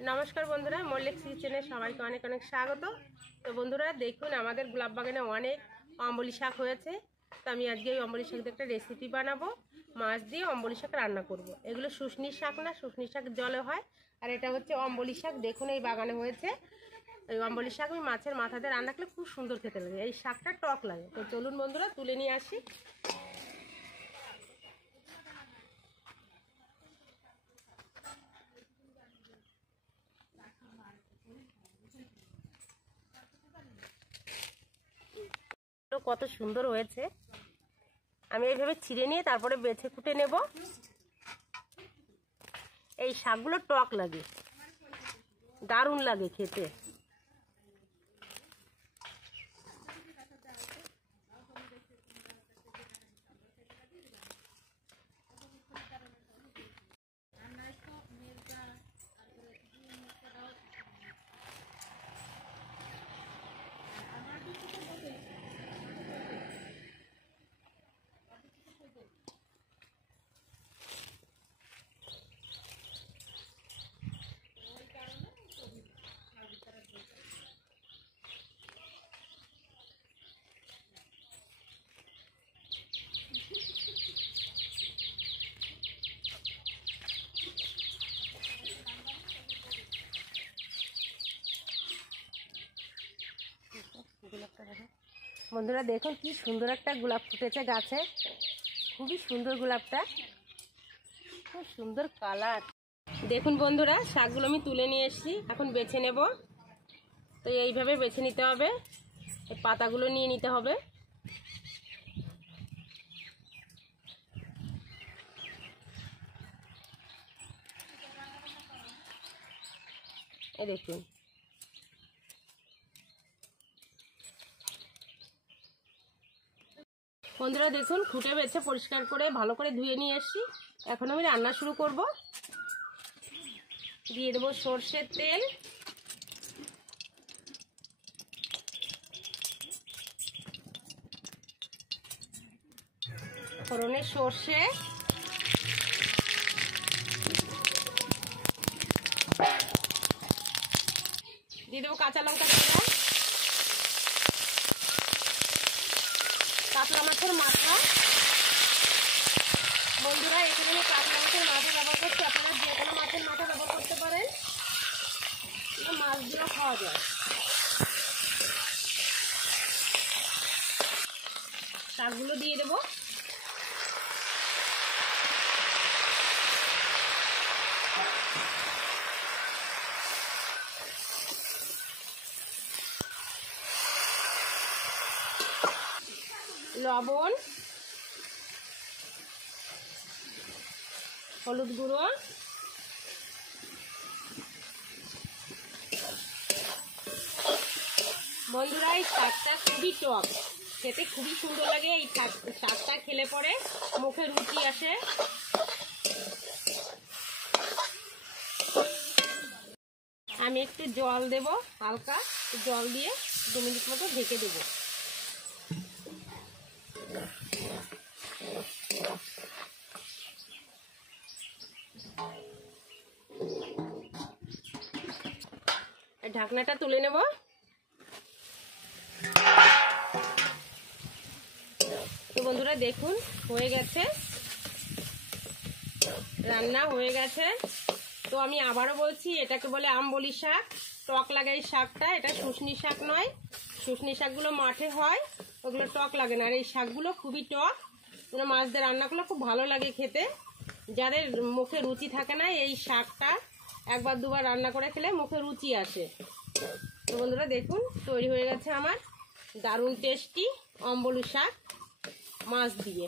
नमस्कार बंधुरा मल्लिक किचेने सबाइके अनेक अनेक स्वागत। तो बंधुरा देखुन आमादेर गोलाप बागाने अनेक अम्बली शाक होयेछे। तो आमी आजके अम्बली शाक दिये एकटा रेसिपि बानाबो। माछ दिये अम्बली शाक रान्ना करब। एगुलो शुशनी शाक ना, शुशनी शाक जले हय और एटा हच्छे अम्बली शाक। देखुन एई बागाने होयेछे এই अम्बली शाक आमी माछेर माथा दिये रान्ना करले खूब सुंदर खेते लागे। এই শাকটা টক লাগে। তো চলুন বন্ধুরা তুলে নিয়ে আসি। কত সুন্দর হয়েছে। আমি এইভাবে ছিঁড়ে নিয়ে তারপরে বেছে কুটে নেব। এই শাকগুলো টক লাগে, দারুণ লাগে খেতে। বন্ধুরা দেখুন কি সুন্দর একটা গোলাপ ফুটেছে গাছে। খুবই সুন্দর গোলাপটা, খুব সুন্দর কালার। দেখুন বন্ধুরা শাকগুলো আমি তুলে নিয়ে এসেছি, এখন বেছে নেব। তো এইভাবে বেছে নিতে হবে, এই পাতাগুলো নিয়ে নিতে হবে। এই দেখুন বন্ধুরা দেখুন খুঁটে বেছে পরিষ্কার করে ভালো করে ধুয়ে নিয়ে এসেছি। এখন আমি রান্না শুরু করব। দিয়ে দেবো সরষের তেল, ফোড়নে সরষে, দিয়ে দেবো কাঁচা লঙ্কা বাটা, কাতলা মাছের মাথা। বন্ধুরা এখানে আমি কাতলা মাছের মাথা ব্যবহার করছি, আপনারা যে কোনো মাছের মাথা ব্যবহার করতে পারেন, মাছ দিয়েও খাওয়া যায়। শাকগুলো দিয়ে দেবো। লবণ, হলুদ গুঁড়ো, বন্ধুরা এই শাকটা খুবই টক, খেতে খুবই সুন্দর লাগে। এই শাকটা খেলে পরে মুখে রুচি আসে। আমি একটু জল দেব, হালকা জল দিয়ে 2 মিনিট মতো ঢেকে দেবো। ঢাকনাটা তুলে নেব। তো বন্ধুরা দেখুন হয়ে গেছে, রান্না হয়ে গেছে। তো আমি আবারও বলছি এটাকে বলে আমবলি শাক, টক লাগে এই শাকটা। এটা শুশনি শাক নয়, শুশনি শাকগুলো মাঠে হয়, ওগুলো টক লাগে না। আর এই শাকগুলো খুবই টক, ওগুলো মাছ দিয়ে রান্না করলে খুব ভালো লাগে খেতে। যাদের মুখে রুচি থাকে না, এই শাকটা একবার দুবার রান্না করে খেলে মুখে রুচি আসে। তো বন্ধুরা দেখুন তৈরি হয়ে গেছে আমার দারুণ টেস্টি অম্বলি শাক মাছ দিয়ে।